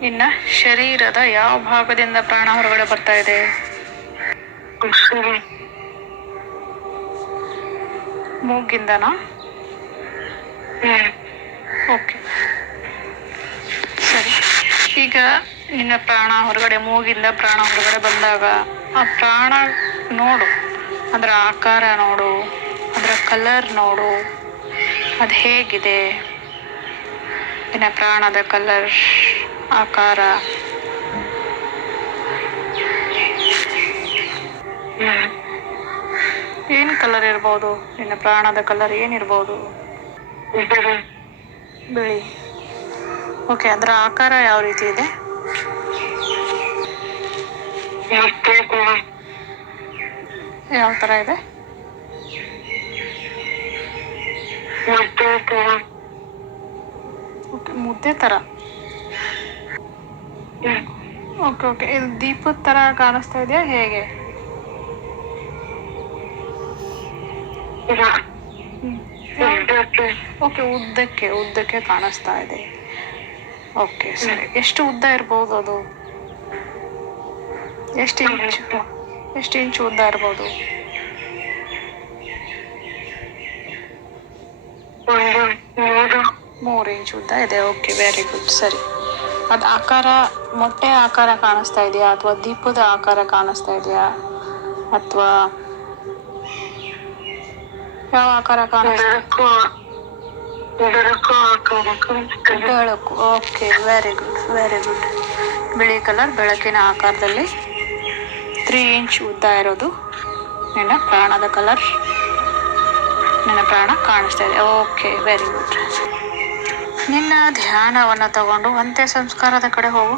ಇನ್ನು ಶರೀರದ ಯಾವ ಭಾಗದಿಂದ ಪ್ರಾಣ ಹೊರಗಡೆ ಬರ್ತಾ ಇದೆ? ಮೂಗಿಂದನಾ? ಓಕೆ. ಸರಿ. ಈಗ ನಿನ್ನ ಪ್ರಾಣ ಹೊರಗಡೆ, ಮೂಗಿಂದ ಪ್ರಾಣ ಹೊರಗಡೆ ಬಂದಾಗ ಆ ಪ್ರಾಣ ನೋಡು. ಅದರ ಆಕಾರ ನೋಡು. ಅದರ ಕಲರ್ ನೋಡು. ಅದು ಹೇಗಿದೆ? ನಿನ್ನ ಪ್ರಾಣದ ಕಲರ್. ಆಕಾರ ಏನ್ ಕಲರ್ ಇರ್ಬೋದು? ನಿನ್ನ ಪ್ರಾಣದ ಕಲರ್ ಏನಿರ್ಬೋದು ಬಿಳಿ. ಓಕೆ ಅದರ ಆಕಾರ ಯಾವ ರೀತಿ ಇದೆ? ಯಾವ ಥರ ಇದೆ? ಮುದ್ದೆ ಥರ ಹ್ಮ್ ಓಕೆ ಓಕೆ ಇದು ದೀಪದ ಥರ ಕಾಣಿಸ್ತಾ ಇದೆಯಾ? ಹೇಗೆ? ಓಕೆ ಉದ್ದಕ್ಕೆ. ಉದ್ದಕ್ಕೆ ಕಾಣಿಸ್ತಾ ಇದೆ. ಓಕೆ ಸರಿ. ಎಷ್ಟು ಉದ್ದ ಇರ್ಬೋದು ಅದು? ಎಷ್ಟು ಇಂಚು? ಎಷ್ಟು ಇಂಚು ಉದ್ದ ಇರ್ಬೋದು? ಮೂರು. ಇಂಚು ಉದ್ದ ಇದೆ. ಓಕೆ ವೆರಿ ಗುಡ್ ಸರಿ. ಅದು ಆಕಾರ ಮೊಟ್ಟೆ ಆಕಾರ ಕಾಣಿಸ್ತಾ ಇದೆಯಾ? ಅಥವಾ ದೀಪದ ಆಕಾರ ಕಾಣಿಸ್ತಾ ಇದೆಯಾ? ಅಥವಾ ಯಾವ ಆಕಾರ ಕಾಣಿಸ್ತಾ ಬೆಳಕು ಬೆಳಕು ಬೆಳಕು okay very good very good ಬಿಳಿ ಕಲರ್ ಬೆಳಕಿನ ಆಕಾರದಲ್ಲಿ ತ್ರೀ ಇಂಚ್ ಉದ್ದ ಇರೋದು. ನಿನ್ನ ಪ್ರಾಣದ ಕಲರ್ ನಿನ್ನ ಪ್ರಾಣ ಕಾಣಿಸ್ತಾ ಇದೆ. ಓಕೆ ವೆರಿ ಗುಡ್ ನಿನ್ನ ಧ್ಯಾನವನ್ನು ತಗೊಂಡು ಅಂತ್ಯ ಸಂಸ್ಕಾರದ ಕಡೆ ಹೋಗು.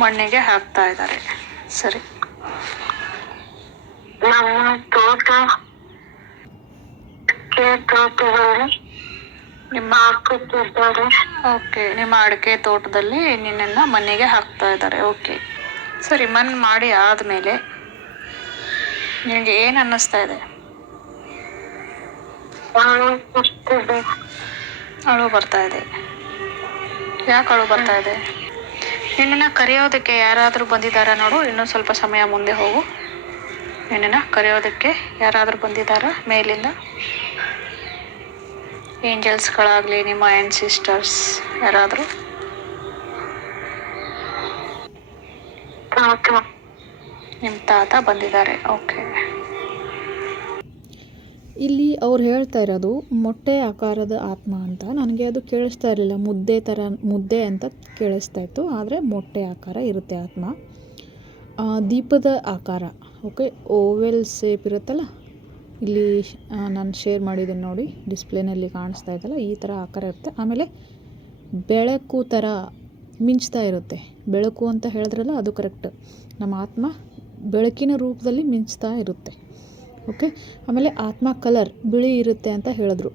ಮಣ್ಣಿಗೆ ಹಾಕ್ತಾ ಇದ್ದಾರೆ. ಸರಿ. ನಮ್ಮ ತೋಟ ತೋಟದಲ್ಲಿ ನಿಮ್ಮ ಹಾಕುತ್ತಿದ್ದಾರೆ ಓಕೆ ನಿಮ್ಮ ಅಡಿಕೆ ತೋಟದಲ್ಲಿ ನಿನ್ನನ್ನ ಮನೆಗೆ ಹಾಕ್ತಾ ಇದ್ದಾರೆ ಓಕೆ. ಸರಿ ಮಣ್ಣು ಮಾಡಿ ಆದಮೇಲೆ ನಿನಗೆ ಏನ್ ಅನ್ನಿಸ್ತಾ ಇದೆ? ಅಳು ಬರ್ತಾ ಇದೆ. ಯಾಕೆ ಅಳು ಬರ್ತಾ ಇದೆ? ನಿನ್ನನ್ನ ಕರೆಯೋದಕ್ಕೆ ಯಾರಾದರೂ ಬಂದಿದ್ದಾರಾ ನೋಡು ಇನ್ನೂ ಸ್ವಲ್ಪ ಸಮಯ ಮುಂದೆ ಹೋಗು. ನಿನ್ನನ್ನು ಕರೆಯೋದಕ್ಕೆ ಯಾರಾದರೂ ಬಂದಿದ್ದಾರಾ ಮೇಲಿಂದ? ಏಂಜಲ್ಸ್ಗಳಾಗಲಿ ನಿಮ್ಮ ಸಿಸ್ಟರ್ಸ್ ಯಾರಾದರೂ? ನಿಮ್ಮ ತಾತ ಬಂದಿದ್ದಾರೆ ಓಕೆ. ಇಲ್ಲಿ ಅವ್ರು ಹೇಳ್ತಾ ಇರೋದು ಮೊಟ್ಟೆ ಆಕಾರದ ಆತ್ಮ ಅಂತ. ನನಗೆ ಅದು ಕೇಳಿಸ್ತಾ ಇರಲಿಲ್ಲ ಮುದ್ದೆ ಥರ ಮುದ್ದೆ ಅಂತ ಕೇಳಿಸ್ತಾ ಇತ್ತು ಆದರೆ ಮೊಟ್ಟೆ ಆಕಾರ ಇರುತ್ತೆ ಆತ್ಮ. ಆ, ದೀಪದ ಆಕಾರ ಓಕೆ ಓವೆಲ್ ಸೇಪ್ ಇರುತ್ತಲ್ಲ? ಇಲ್ಲಿ ನಾನು ಶೇರ್ ಮಾಡಿದ್ದೀನಿ ನೋಡಿ ಡಿಸ್ಪ್ಲೇನಲ್ಲಿ ಕಾಣಿಸ್ತಾ ಇದೆಯಲ್ಲ, ಈ ಥರ ಆಕಾರ ಇರುತ್ತೆ. ಆಮೇಲೆ ಬೆಳಕು ಥರ ಮಿಂಚ್ತಾ ಇರುತ್ತೆ. ಬೆಳಕು ಅಂತ ಹೇಳಿದ್ರಲ್ಲ, ಅದು ಕರೆಕ್ಟ್ ನಮ್ಮ ಆತ್ಮ ಬೆಳಕಿನ ರೂಪದಲ್ಲಿ ಮಿಂಚ್ತಾ ಇರುತ್ತೆ. ಓಕೆ ಆಮೇಲೆ ಆತ್ಮ ಕಲರ್ ಬಿಳಿ ಇರುತ್ತೆ ಅಂತ ಹೇಳಿದ್ರು.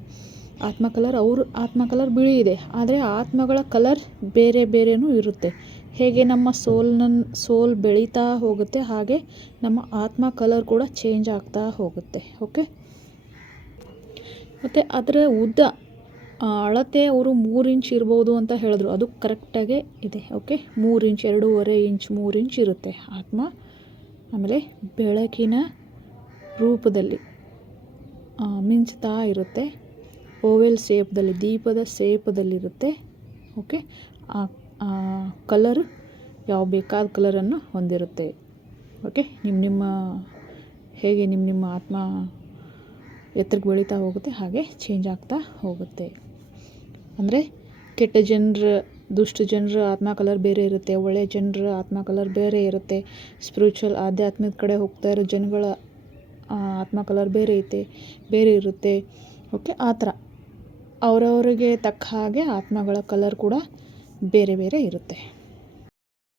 ಆತ್ಮ ಕಲರ್, ಅವ್ರ ಆತ್ಮ ಕಲರ್ ಬಿಳಿ ಇದೆ. ಆದರೆ ಆತ್ಮಗಳ ಕಲರ್ ಬೇರೆ ಬೇರೆಯೂ ಇರುತ್ತೆ. ಹೇಗೆ ನಮ್ಮ ಸೋಲ್ನ, ಸೋಲ್ ಬೆಳೀತಾ ಹೋಗುತ್ತೆ, ಹಾಗೆ ನಮ್ಮ ಆತ್ಮ ಕಲರ್ ಕೂಡ ಚೇಂಜ್ ಆಗ್ತಾ ಹೋಗುತ್ತೆ. ಓಕೆ? ಮತ್ತು ಅದರ ಉದ್ದ ಅಳತೆ ಅವರು ಮೂರು ಇಂಚ್ ಇರ್ಬೋದು ಅಂತ ಹೇಳಿದ್ರು. ಅದು ಕರೆಕ್ಟಾಗೇ ಇದೆ. ಓಕೆ? ಮೂರು ಇಂಚ್ ಎರಡೂವರೆ ಇಂಚ್ ಮೂರು ಇಂಚ್ ಇರುತ್ತೆ ಆತ್ಮ. ಆಮೇಲೆ ಬೆಳಕಿನ ರೂಪದಲ್ಲಿ ಮಿಂಚ್ತಾ ಇರುತ್ತೆ. ಓವೆಲ್ ಸೇಪ್ದಲ್ಲಿ ದೀಪದ ಸೇಪದಲ್ಲಿರುತ್ತೆ ಓಕೆ ಆ ಕಲರ್ ಯಾವ ಬೇಕಾದ ಕಲರನ್ನು ಹೊಂದಿರುತ್ತೆ. ಓಕೆ ನಿಮ್ಮ ನಿಮ್ಮ ಹೇಗೆ ನಿಮ್ಮ ನಿಮ್ಮ ಆತ್ಮ ಎತ್ತರಕ್ಕೆ ಬೆಳೀತಾ ಹೋಗುತ್ತೆ, ಹಾಗೆ ಚೇಂಜ್ ಆಗ್ತಾ ಹೋಗುತ್ತೆ. ಅಂದರೆ ಕೆಟ್ಟ ಜನರ, ದುಷ್ಟ ಜನರ ಆತ್ಮ ಕಲರ್ ಬೇರೆ ಇರುತ್ತೆ ಒಳ್ಳೆಯ ಜನರ ಆತ್ಮ ಕಲರ್ ಬೇರೆ ಇರುತ್ತೆ ಸ್ಪಿರಿಚುವಲ್ ಆಧ್ಯಾತ್ಮದ ಕಡೆ ಹೋಗ್ತಾ ಇರೋ ಜನಗಳ ಆತ್ಮ ಕಲರ್ ಬೇರೆ ಐತೆ, ಬೇರೆ ಇರುತ್ತೆ. ಓಕೆ ಆ ಥರ. ಅವರವರಿಗೆ ತಕ್ಕ ಹಾಗೆ ಆತ್ಮಗಳ ಕಲರ್ ಕೂಡ ಬೇರೆ ಬೇರೆ ಇರುತ್ತೆ.